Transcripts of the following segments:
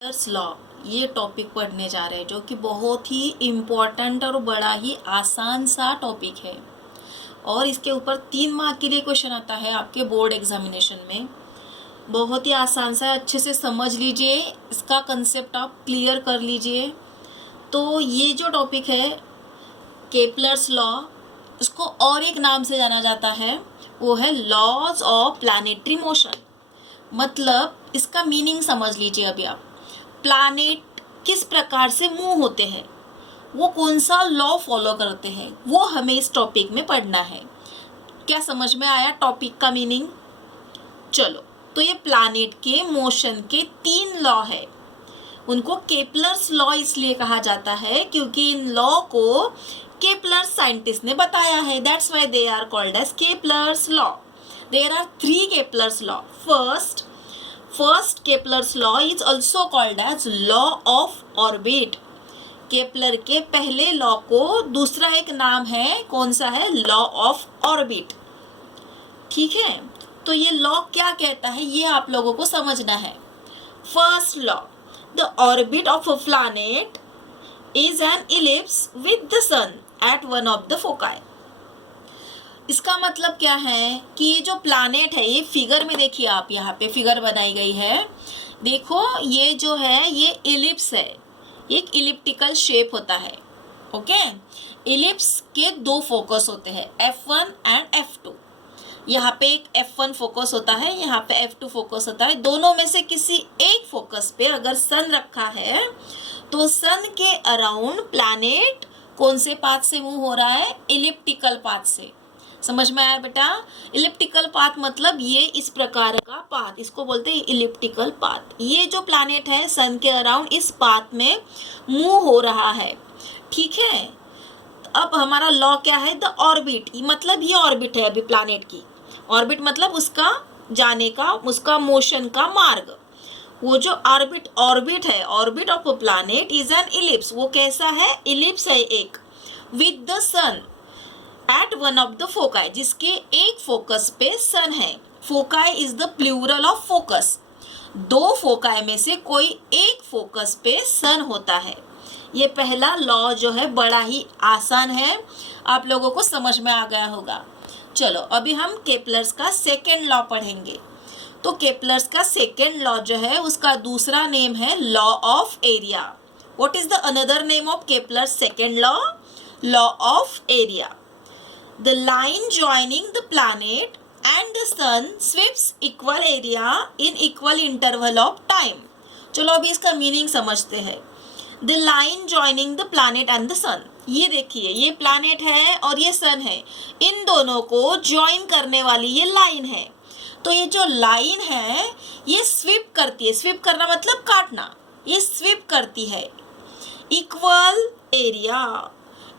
Kepler's law ये topic पढ़ने जा रहे हैं जो कि बहुत ही इम्पोर्टेंट और बड़ा ही आसान सा टॉपिक है और इसके ऊपर 3 मार्क के लिए क्वेश्चन आता है आपके बोर्ड एग्जामिनेशन में। बहुत ही आसान सा है, अच्छे से समझ लीजिए, इसका कंसेप्ट आप क्लियर कर लीजिए। तो ये जो टॉपिक है केप्लर्स लॉ, इसको और एक नाम से जाना जाता है, वो है लॉज ऑफ प्लैनेटरी मोशन। मतलब इसका मीनिंग समझ लीजिए। अभी आप प्लैनेट किस प्रकार से मूव होते हैं, वो कौन सा लॉ फॉलो करते हैं, वो हमें इस टॉपिक में पढ़ना है। क्या समझ में आया टॉपिक का मीनिंग? चलो, तो ये प्लैनेट के मोशन के 3 लॉ है। उनको केप्लर्स लॉ इसलिए कहा जाता है क्योंकि इन लॉ को केप्लर्स साइंटिस्ट ने बताया है। That's why they are called as Kepler's law. There are 3 Kepler's law. First Kepler's law is also called as law of orbit. Kepler के पहले लॉ को दूसरा एक नाम है, कौन सा है? Law of orbit. ठीक है, तो ये लॉ क्या कहता है ये आप लोगों को समझना है। First law, the orbit of a planet is an ellipse with the sun at one of the foci. इसका मतलब क्या है कि ये जो प्लैनेट है, ये फिगर में देखिए, आप यहाँ पे फिगर बनाई गई है, देखो ये जो है ये इलिप्स है, एक इलिप्टिकल शेप होता है। ओके, इलिप्स के 2 फोकस होते हैं, F1 एंड F2। यहाँ पे एक F1 फोकस होता है, यहाँ पे F2 फोकस होता है। दोनों में से किसी एक फोकस पे अगर सन रखा है तो सन के अराउंड प्लैनेट कौन से पाथ से मूव हो रहा है? इलिप्टिकल पाथ से। समझ में आया बेटा? इलिप्टिकल पाथ मतलब ये इस प्रकार का पाथ, इसको बोलते हैं इलिप्टिकल पाथ। ये जो प्लैनेट है सन के अराउंड इस पाथ में मूव हो रहा है। ठीक है, अब हमारा लॉ क्या है? द ऑर्बिट, मतलब ये ऑर्बिट है अभी प्लैनेट की। ऑर्बिट मतलब उसका जाने का, उसका मोशन का मार्ग। वो जो ऑर्बिट है, orbit of a planet is an ellipse. वो कैसा है? इलिप्स है एक, with the sun at one of the foci, जिसके एक फोकस पे सन है। Foci is the plural of focus. 2 फोकाई में से कोई एक फोकस पे सन होता है। ये पहला लॉ जो है बड़ा ही आसान है, आप लोगों को समझ में आ गया होगा। चलो, अभी हम केप्लर्स का सेकेंड लॉ पढ़ेंगे। तो केप्लर्स का सेकेंड लॉ जो है उसका दूसरा नेम है law of area. What is the another name of Kepler's second law? Law of area. The line joining the planet and the sun sweeps equal area in equal interval of time. चलो अभी इसका meaning समझते हैं। The line joining the planet and the sun, ये देखिए, ये planet है और ये सन है, इन दोनों को ज्वाइन करने वाली ये लाइन है। तो ये जो लाइन है ये स्वीप करती है। स्वीप करना मतलब काटना, ये स्वीप करती है equal area.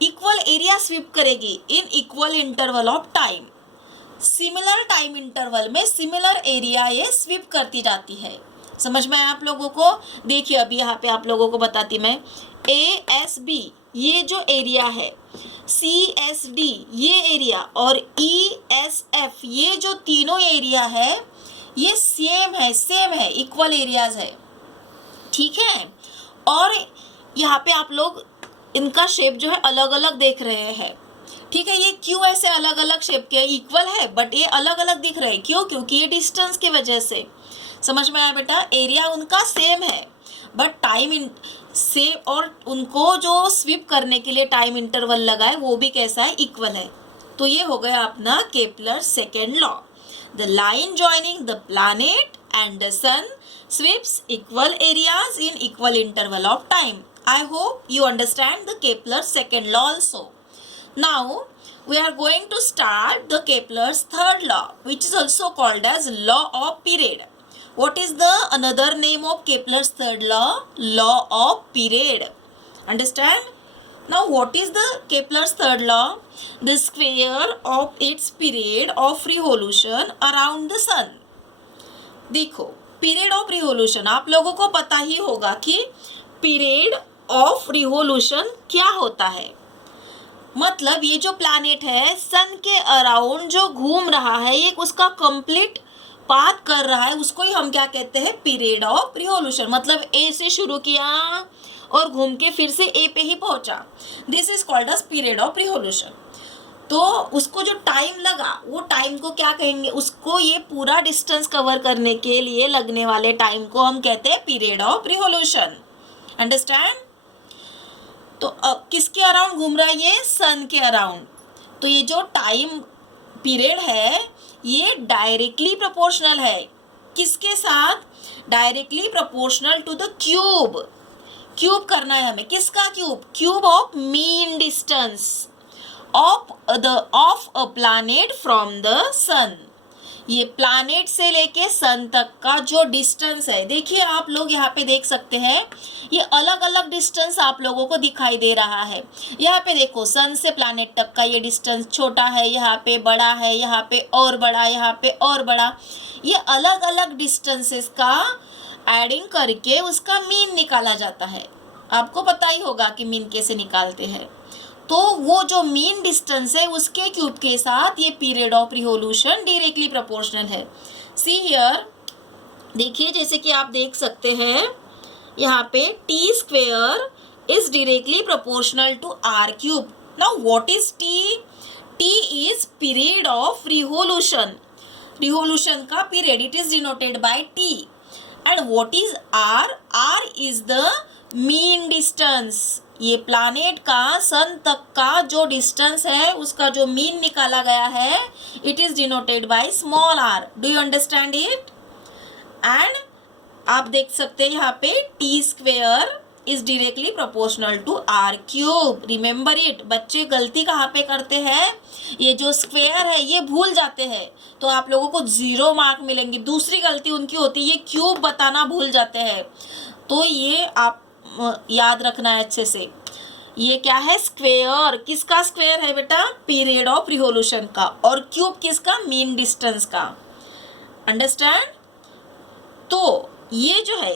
Equal area sweep करेगी in equal interval of time. Similar time interval में सिमिलर एरिया ये स्वीप करती जाती है। समझ में आया आप लोगों को? देखिए अभी यहाँ पे आप लोगों को बताती मैं, ASB ये जो एरिया है, CSD ये एरिया और ESF ये जो तीनों एरिया है ये सेम है, इक्वल एरियाज है। ठीक है, और यहाँ पे आप लोग इनका शेप जो है अलग अलग देख रहे हैं। ठीक है, ये क्यों ऐसे अलग अलग शेप के? इक्वल है बट ये अलग अलग दिख रहे हैं, क्यों? क्योंकि ये डिस्टेंस की वजह से। समझ में आया बेटा? एरिया उनका सेम है बट टाइम से, और उनको जो स्वीप करने के लिए टाइम इंटरवल लगा है वो भी कैसा है? इक्वल है। तो ये हो गया अपना Kepler second law. The line joining the planet and the sun sweeps equal areas in equal interval of time. I hope you understand the Kepler's second law also. Now we are going to start the Kepler's third law, which is also called as law of period. What is the another name of Kepler's third law? Law of period. Understand? Now what is the Kepler's third law? The square of its period of revolution around the sun. देखो, period of revolution आप लोगों को पता ही होगा कि period of revolution क्या होता है। मतलब ये जो प्लैनेट है सन के अराउंड जो घूम रहा है, ये उसका कंप्लीट पाथ कर रहा है उसको ही हम क्या कहते हैं, पीरियड ऑफ रिवॉल्यूशन। मतलब ए से शुरू किया और घूम के फिर से ए पे ही पहुंचा, this is called as period of revolution. तो उसको जो टाइम लगा वो टाइम को क्या कहेंगे, उसको ये पूरा डिस्टेंस कवर करने के लिए लगने वाले टाइम को हम कहते हैं पीरियड ऑफ रिवॉल्यूशन। अंडरस्टैंड? तो अब किसके अराउंड घूम रहा है ये, सन के अराउंड। तो ये जो टाइम पीरियड है ये डायरेक्टली प्रोपोर्शनल है, किसके साथ, directly proportional to the cube. Cube करना है हमें, किसका cube, cube of mean distance of a planet from the sun. ये प्लैनेट से लेके सन तक का जो डिस्टेंस है, देखिए आप लोग यहाँ पे देख सकते हैं, ये अलग अलग डिस्टेंस आप लोगों को दिखाई दे रहा है। यहाँ पे देखो सन से प्लैनेट तक का ये डिस्टेंस छोटा है, यहाँ पे बड़ा है, यहाँ पे और बड़ा, यहाँ पे और बड़ा। ये अलग अलग डिस्टेंसेस का एडिंग करके उसका मीन निकाला जाता है। आपको पता ही होगा कि मीन कैसे निकालते हैं। तो वो जो मीन डिस्टेंस है उसके क्यूब के साथ ये period of revolution directly proportional है। सी हियर, देखिए जैसे कि आप देख सकते हैं यहाँ पे T square is directly proportional to are cube. Now what is T, T is period of revolution, revolution का period, it is denoted by T. And what is R, R is the mean distance. ये planet का sun तक का जो distance है उसका जो mean निकाला गया है, it is denoted by small r. Do you understand it? And आप देख सकते हैं यहाँ पे T square is directly proportional to are cube. Remember it. बच्चे गलती कहाँ पे करते हैं, ये जो स्क्वेयर है ये भूल जाते हैं तो आप लोगों को 0 मार्क मिलेंगे। दूसरी गलती उनकी होती है, ये क्यूब बताना भूल जाते हैं। तो ये आप याद रखना है अच्छे से। ये क्या है, स्क्वेयर, किसका स्क्वेयर है बेटा, पीरियड ऑफ रिवॉल्यूशन का, और क्यूब किसका, मीन डिस्टेंस का। अंडरस्टैंड? तो ये जो है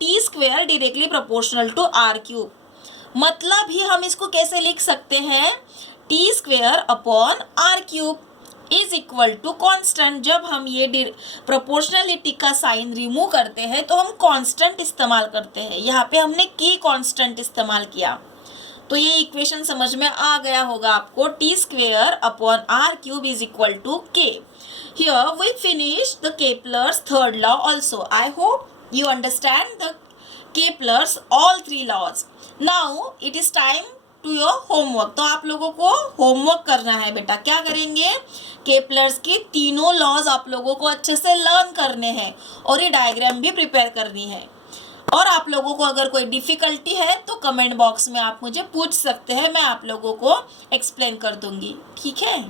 T square directly proportional to are cube, मतलब ही हम इसको कैसे लिख सकते हैं, T square upon are cube is equal to constant. जब हम ये प्रोपोर्शनलिटी का साइन रिमूव करते हैं तो हम कांस्टेंट इस्तेमाल करते हैं। यहाँ पे हमने के कांस्टेंट इस्तेमाल किया, तो ये इक्वेशन समझ में आ गया होगा आपको। T square upon are cube is equal to K. Here we finish the Kepler's third law also. I hope you understand the Kepler's all 3 laws. Now it is time to your homework. तो आप लोगों को homework करना है बेटा। क्या करेंगे, Kepler's के तीनों लॉज आप लोगों को अच्छे से लर्न करने हैं और ये डायग्राम भी प्रिपेयर करनी है। और आप लोगों को अगर कोई डिफ़िकल्टी है तो कमेंट बॉक्स में आप मुझे पूछ सकते हैं, मैं आप लोगों को एक्सप्लेन कर दूंगी। ठीक है।